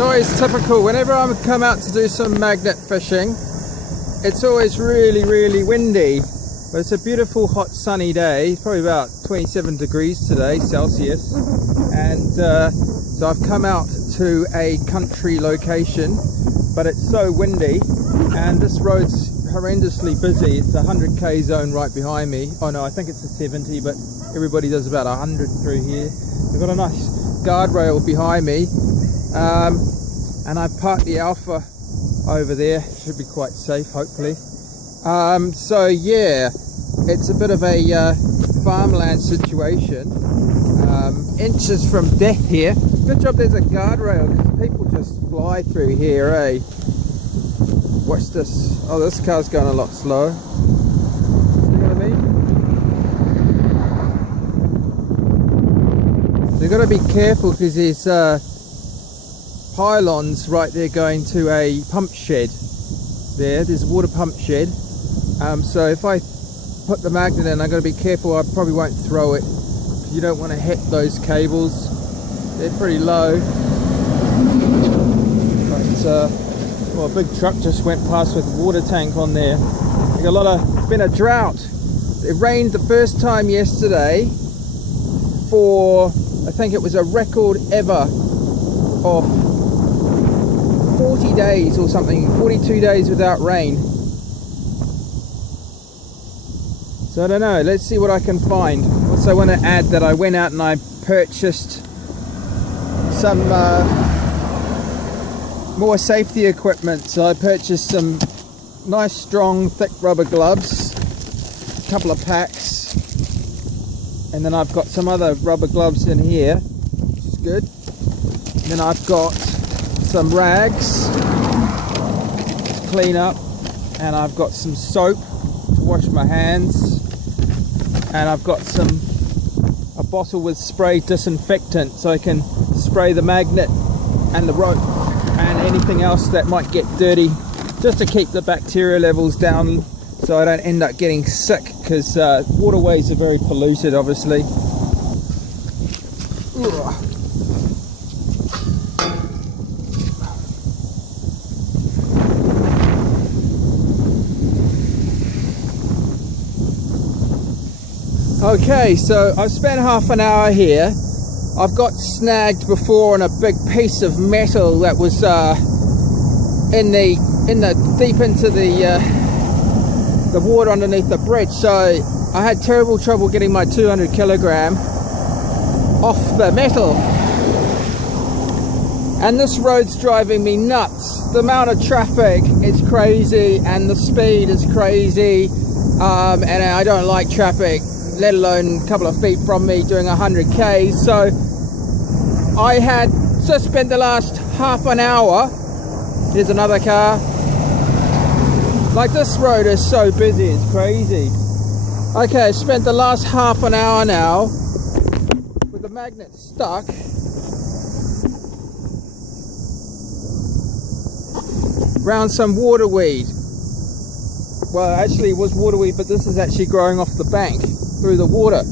always typical. Whenever I come out to do some magnet fishing, it's always really windy. But it's a beautiful hot sunny day. It's probably about 27 degrees today, Celsius. And so I've come out to a country location, but it's so windy and this road's horrendously busy. It's a 100k zone right behind me. Oh no, I think it's a 70, but everybody does about 100 through here. We've got a nice guardrail behind me. And I've parked the Alpha over there. Should be quite safe, hopefully. So yeah, it's a bit of a farmland situation. Inches from death here. Good job there's a guardrail, because people just fly through here, eh? Watch this. Oh, this car's going a lot slow. See what I mean? So you've got to be careful, because there's pylons right there going to a pump shed. There's a water pump shed. So if I put the magnet in, I've got to be careful. I probably won't throw it. You don't want to hit those cables. They're pretty low. But well, a big truck just went past with a water tank on there. It's been a drought. It rained the first time yesterday for, I think it was a record ever of 40 days or something, 42 days without rain. So I don't know, let's see what I can find. Also I want to add that I went out and I purchased some more safety equipment. So I purchased some nice strong thick rubber gloves, a couple of packs, and then I've got some other rubber gloves in here, which is good. And then I've got some rags to clean up, and I've got some soap to wash my hands, and I've got a bottle with spray disinfectant so I can spray the magnet and the rope and anything else that might get dirty, just to keep the bacteria levels down so I don't end up getting sick, because waterways are very polluted, obviously. Ugh. Okay, so I've spent half an hour here. I've got snagged before on a big piece of metal that was deep into the water underneath the bridge. So I had terrible trouble getting my 200 kilogram off the metal. And this road's driving me nuts. The amount of traffic is crazy and the speed is crazy. And I don't like traffic, let alone a couple of feet from me doing 100k. So I had just spent the last half an hour. Here's another car. Like, this road is so busy, it's crazy. Okay, I spent the last half an hour now with the magnet stuck around some waterweed. Well, actually it was waterweed, but this is actually growing off the bank through the water.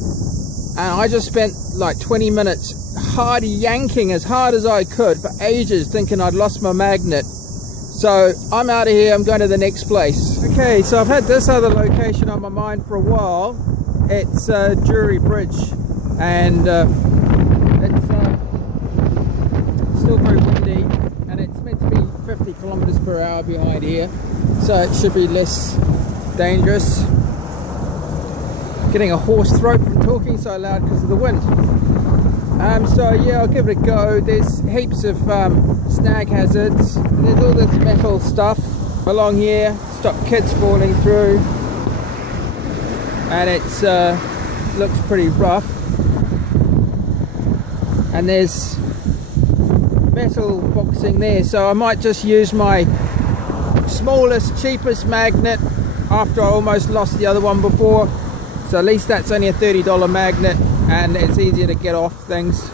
And I just spent like 20 minutes hard yanking as hard as I could for ages, thinking I'd lost my magnet. So I'm out of here, I'm going to the next place. Okay, so I've had this other location on my mind for a while. It's Jury Bridge, and it's still very windy, and it's meant to be 50 kilometers per hour behind here, so it should be less dangerous. Getting a hoarse throat from talking so loud because of the wind. So yeah, I'll give it a go. There's heaps of snag hazards. There's all this metal stuff along here, stop kids falling through, and it's looks pretty rough. And there's metal boxing there, so I might just use my smallest, cheapest magnet after I almost lost the other one before. So at least that's only a $30 magnet, and it's easier to get off things.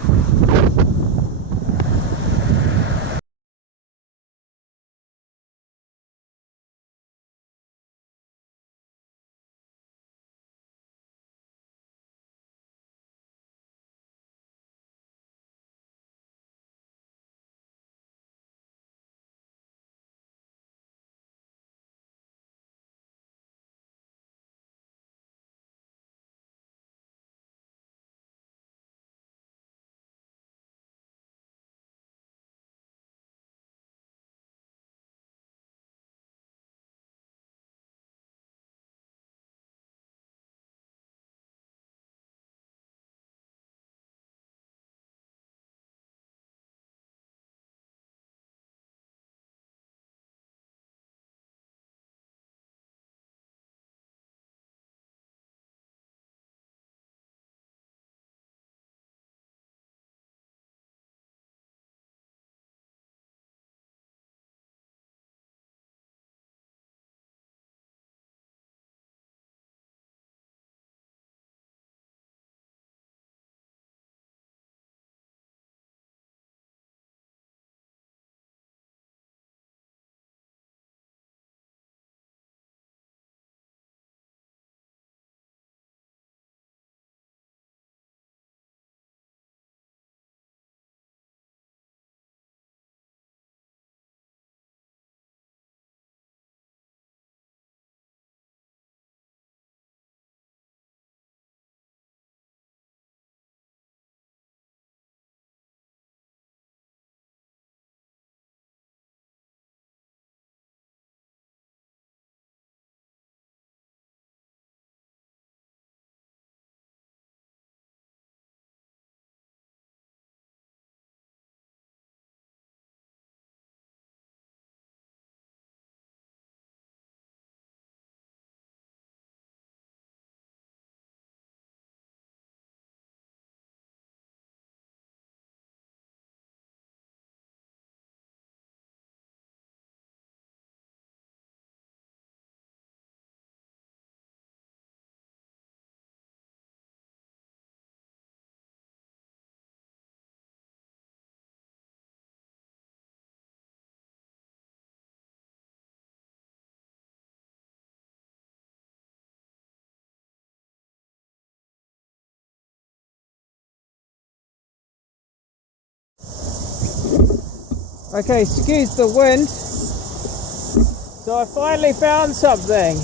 Okay, excuse the wind. So I finally found something,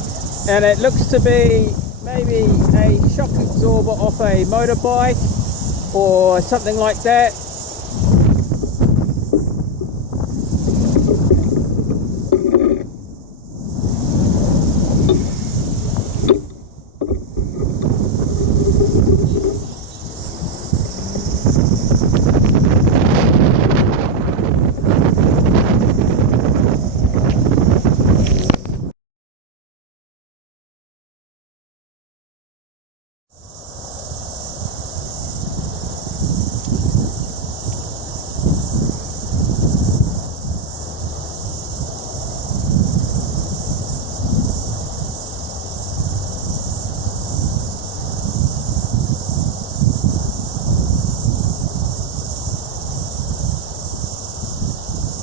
and it looks to be maybe a shock absorber off a motorbike or something like that.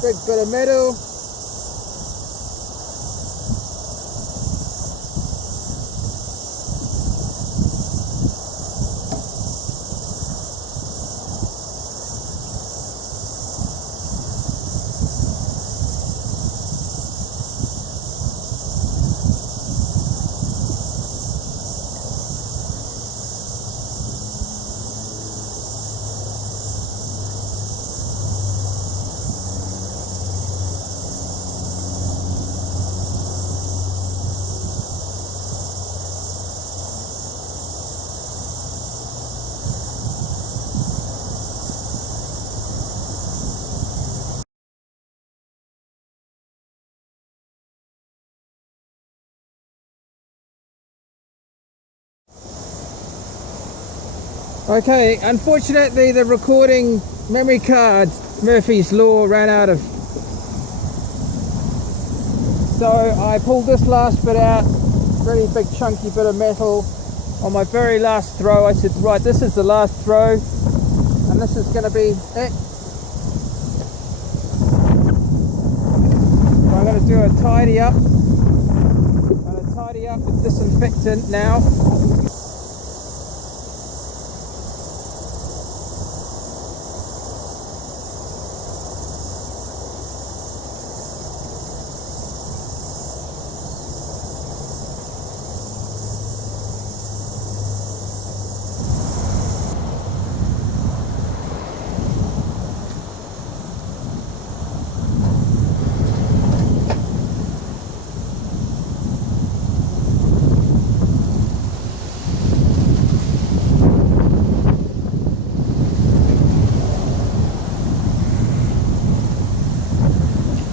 Big bit of metal. Okay, unfortunately the recording memory card, Murphy's Law, ran out of. So I pulled this last bit out, really big chunky bit of metal. On my very last throw I said, right, this is the last throw and this is going to be it. So I'm going to do a tidy up. I'm going to tidy up with disinfectant now.